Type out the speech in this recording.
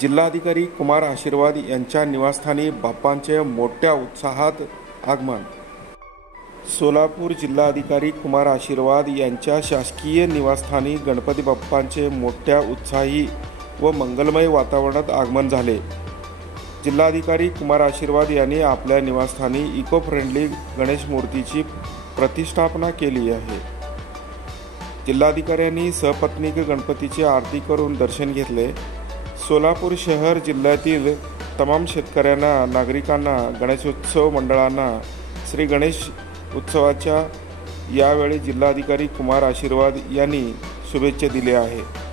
जिल्हाधिकारी कुमार आशीर्वाद यांच्या निवासस्थानी बाप्पांचे मोठ्या उत्साहात आगमन। सोलापूर जिल्हाधिकारी कुमार आशीर्वाद यांच्या शासकीय निवासस्थानी गणपती बाप्पांचे मोठ्या उत्साही व मंगलमय वातावरणात आगमन झाले। जिल्हाधिकारी कुमार आशीर्वाद यांनी आपल्या निवासस्थानी इको फ्रेंडली गणेश मूर्तीची प्रतिष्ठापना केली आहे। जिल्हाधिकाऱ्यांनी सपत्नीक गणपतीची आरती करून दर्शन घेतले। सोलापूर शहर जिल्ह्यातील तमाम शेतकऱ्यांना, नागरिकांना, गणेशोत्सव मंडळांना श्री गणेश उत्सवाच्या यावेळी जिल्हाधिकारी कुमार आशीर्वाद यांनी शुभेच्छा दिल्या आहेत।